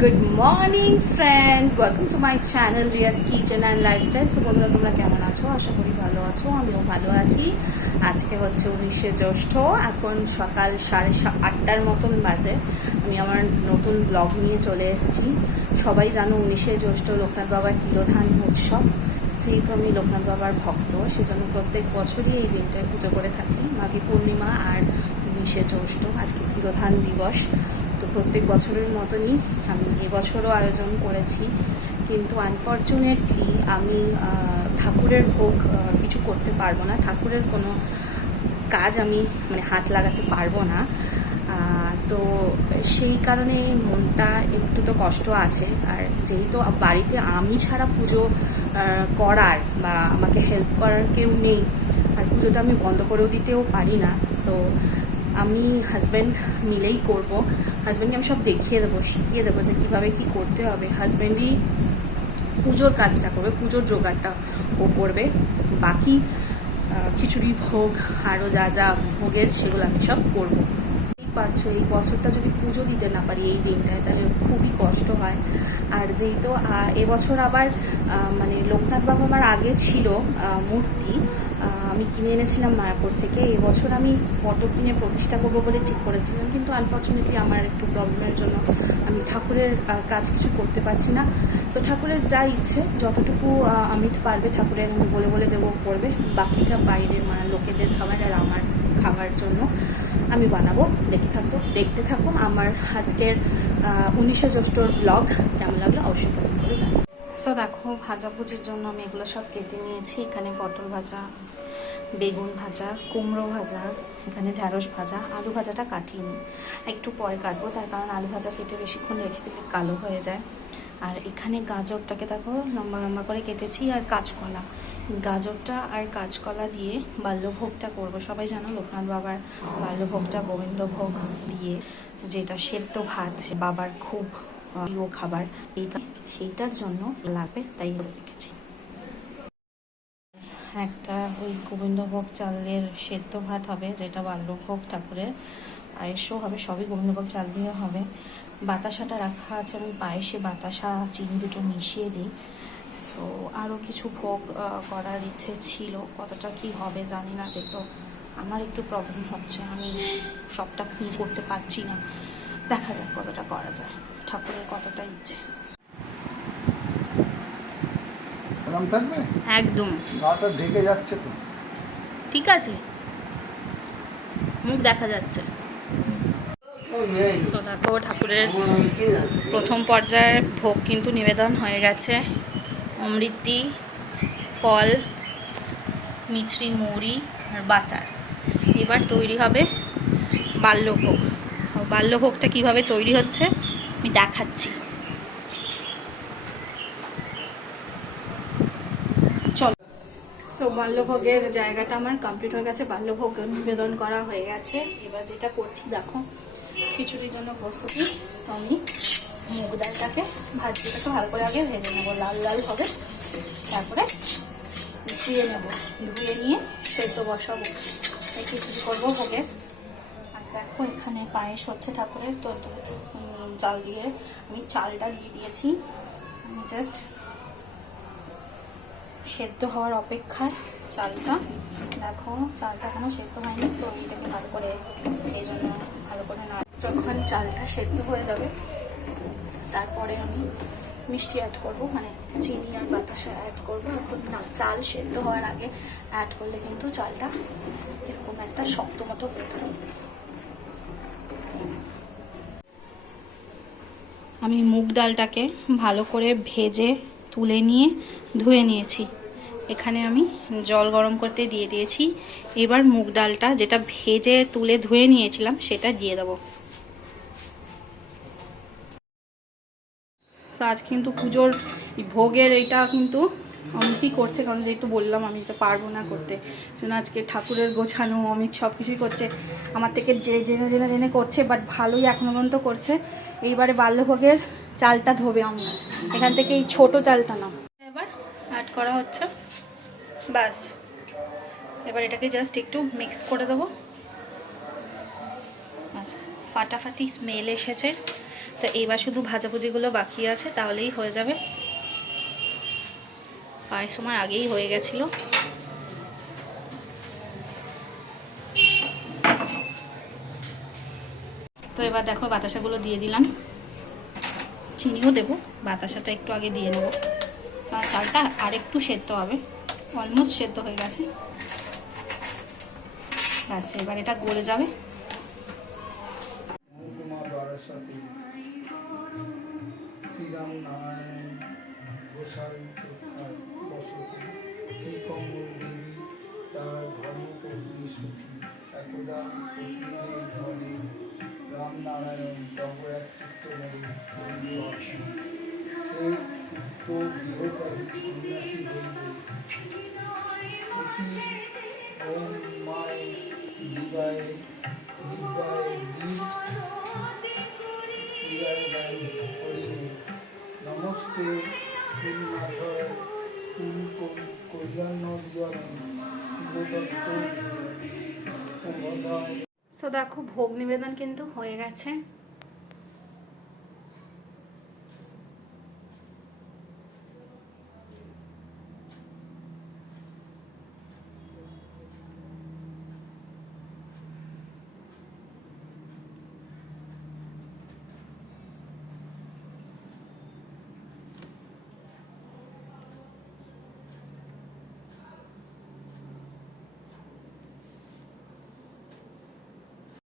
Good morning friends, welcome to my channel Riya's kitchen and lifestyle. So বন্ধুরা, তোমরা কেমন আছো? আশা করি ভালো আছো, আমিও ভালো আছি। আজকে হচ্ছে 19শে জ্যৈষ্ঠ, এখন সকাল 8:30 মতন বাজে। আমি আমার নতুন ব্লগ নিয়ে চলে এসেছি। সবাই জানো 19শে জ্যৈষ্ঠ লোকনাথ বাবার তিরোধান উৎসব। যেহেতু আমি লোকনাথ বাবার ভক্ত, সেজন্য প্রত্যেক বছরই এই দিনটায় পুজো করে থাকি। মাঘী পূর্ণিমা আর 19শে জ্যৈষ্ঠ আজকে তিরোধান দিবস। তো প্রত্যেক বছরের মতনই আমি এবছরও আয়োজন করেছি, কিন্তু আনফর্চুনেটলি আমি ঠাকুরের ভোগ কিছু করতে পারবো না। ঠাকুরের কোনো কাজ আমি হাত লাগাতে পারবো না। তো সেই কারণে মনটা একটু তো কষ্ট আছে। আর যেহেতু বাড়িতে আমি ছাড়া পুজো করার বা আমাকে হেল্প করার কেউ নেই, আর পুজোটা আমি বন্ধ করেও দিতেও পারি না। সো আমি হাজব্যান্ড মিলেই করব। হাজব্যান্ডকে আমি সব দেখিয়ে দেবো, শিখিয়ে দেবো যে কীভাবে কী করতে হবে। হাজব্যান্ডই পুজোর কাজটা করবে, পুজোর জোগাড়টা ও করবে। বাকি খিচুড়ি ভোগ আরও যা যা ভোগের, সেগুলো আমি সব করবো। পারছো, এই বছরটা যদি পুজো দিতে না পারি এই দিনটায়, তাহলে খুবই কষ্ট হয়। আর যেহেতু এবছর আবার লোকনাথ বাবা আমার আগে ছিল মূর্তি, আমি কিনে এনেছিলাম মায়াপুর থেকে। এবছর আমি ফটো কিনে প্রতিষ্ঠা করবো বলে ঠিক করেছিলাম, কিন্তু আনফর্চুনেটলি আমার একটু প্রবলেমের জন্য আমি ঠাকুরের কাজ কিছু করতে পারছি না। তো ঠাকুরের যা ইচ্ছে, যতটুকু অমিত পারবে ঠাকুরের আমি বলে বলে দেবো করবে। বাকিটা বাইরের লোকেদের খাবার আর আমার খাবার জন্য আমি বানাবো। দেখতে থাকো আমার আজকের 19শে জ্যৈষ্ঠর ব্লগ। কেমন লাগলো অবশ্যই কমেন্ট করে জানাবো। সো দেখো, ভাজাভুজির জন্য আমি এগুলো সব কেটে নিয়েছি। এখানে পটল ভাজা, বেগুন ভাজা, কুমড়ো ভাজা, এখানে ঢ্যাঁড়স ভাজা। আলু ভাজাটা কাটিনি, একটু পরে কাটবো, তার কারণ আলু ভাজা কেটে বেশিক্ষণ রেখে দিলে কালো হয়ে যায়। আর এখানে গাজরটাকে দেখো লম্বা লম্বা করে কেটেছি, আর কাঁচকলা। গাজরটা আর কাঁচকলা দিয়ে বাল্যভোগটা করব। সবাই জানো লোকনাথ বাবার বাল্যভোগটা গোবিন্দভোগ দিয়ে, যেটা সেদ্ধ ভাত, বাবার খুব প্রিয় খাবার। সেইটার জন্য লাগবে, তাই রেখেছি। একটা ওই গোবিন্দভোগ চালের সেদ্ধ ভাত হবে, যেটা বাল্যভোগ ঠাকুরের। পায়েসও হবে, সবই গোবিন্দভোগ চাল দিয়ে হবে। বাতাসাটা রাখা আছে, আমি পায়েসে বাতাসা চিনি দুটো মিশিয়ে দিই। সো আরও কিছু ভোগ করার ইচ্ছে ছিল, কতটা কি হবে জানি না, যেহেতু আমার একটু প্রবলেম হচ্ছে, আমি সবটা নিজে করতে পারছি না। দেখা যাক কতটা করা যায়, ঠাকুরের কতটা ইচ্ছে। থাকবে একদম গাটা ঢেকে যাচ্ছে তো, ঠিক আছে, মুখ দেখা যাচ্ছে। দেখো, ঠাকুরের প্রথম পর্যায়ে ভোগ কিন্তু নিবেদন হয়ে গেছে। অমৃতি, ফল, মিছরি, মৌরি আর বাটার। এবার তৈরি হবে বাল্যভোগ। বাল্যভোগটা কিভাবে তৈরি হচ্ছে আমি দেখাচ্ছি। চলো। সো বাল্যভোগের জায়গাটা আমার কমপ্লিট হয়ে গেছে, বাল্যভোগ নিবেদন করা হয়ে গেছে। এবার যেটা করছি দেখো, খিচুড়ির জন্য প্রস্তুতি। আমি মুগ ডালটাকে ভাজিটাকে ভালো করে আগে ভেজে নেবো, লাল লাল হবে। তারপরে ধুয়ে নেবো, ধুয়ে নিয়ে সেদ্ধ বসাবো, খিচুড়ি করবো ভোগে। আর দেখো, এখানে পায়েস হচ্ছে ঠাকুরের। তো চাল দিয়ে আমি চালটা দিয়ে দিয়েছি, আমি জাস্ট সেদ্ধ হওয়ার অপেক্ষায় চালটা। দেখো, চালটা এখনো সেদ্ধ হয়নি, তো এটাকে ভালো করে, সেই জন্য ভালো করে না। যখন চালটা সেদ্ধ হয়ে যাবে, তারপরে আমি মিষ্টি অ্যাড করব, চিনি আর বাতাসা অ্যাড করব। এখন না, চাল সেদ্ধ হওয়ার আগে অ্যাড করলে কিন্তু চালটা এরকম একটা শক্ত মতো হয়ে থাকে। আমি মুগ ডালটাকে ভালো করে ভেজে তুলে নিয়ে ধুয়ে নিয়েছি। এখানে আমি জল গরম করতে দিয়ে দিয়েছি। এবার মুগ ডালটা, যেটা ভেজে তুলে ধুয়ে নিয়েছিলাম, সেটা দিয়ে দেবো। তো আজ কিন্তু পুজোর ভোগের এইটা কিন্তু অমিতই করছে, কারণ যেহেতু বললাম আমি তো পারবো না করতে, সেজন্য আজকে ঠাকুরের গোছানো অমিত সব কিছুই করছে। আমার থেকে জেনে জেনে জেনে করছে, বাট ভালোই এখনো পর্যন্ত করছে। এইবারে বাল্যভোগের চালটা ধোবে আমি, এখান থেকে এই ছোটো চালটা না। এবার অ্যাড করা হচ্ছে, বাস। এবার এটাকে জাস্ট একটু মিক্স করে দেবো। ফাটাফাটি স্মেল এসেছে, তো এইবার শুধু ভাজাভুজিগুলো বাকি আছে, তাহলেই হয়ে যাবে। প্রায় সময় আগেই হয়ে গেছিলো। তো এবার দেখো বাতাসাগুলো দিয়ে দিলাম, চিনিও দেবো, বাতাসাটা একটু আগে দিয়ে নেবো। চালটা আর একটু সেদ্ধ হবে, অলমোস্ট সেদ্ধ হয়ে গেছে। ব্যাস এবার এটা গলে যাবে। শ্রীরাম নারায়ণ গোসাই কোথায় বসতি, শ্রীকমল দেবী তার ধর্মপত্নী সতী, একদা পত্নীদের ঘরে রামনারায়ণ তব এক চিত্ত মরে, সে তো গৃহত্যাগী সন্ন্যাসী হইবে, অতি ব্রহ্মায় দিবায় দিব্যায় বীজ ক্রীড়ায় জ্ঞান হরিণে, নমস্তে কুলনাথয় কুল কল্যাণ দিয়নে, শিবদত্ত প্রবধায়। তো দেখো ভোগ নিবেদন কিন্তু হয়ে গেছে।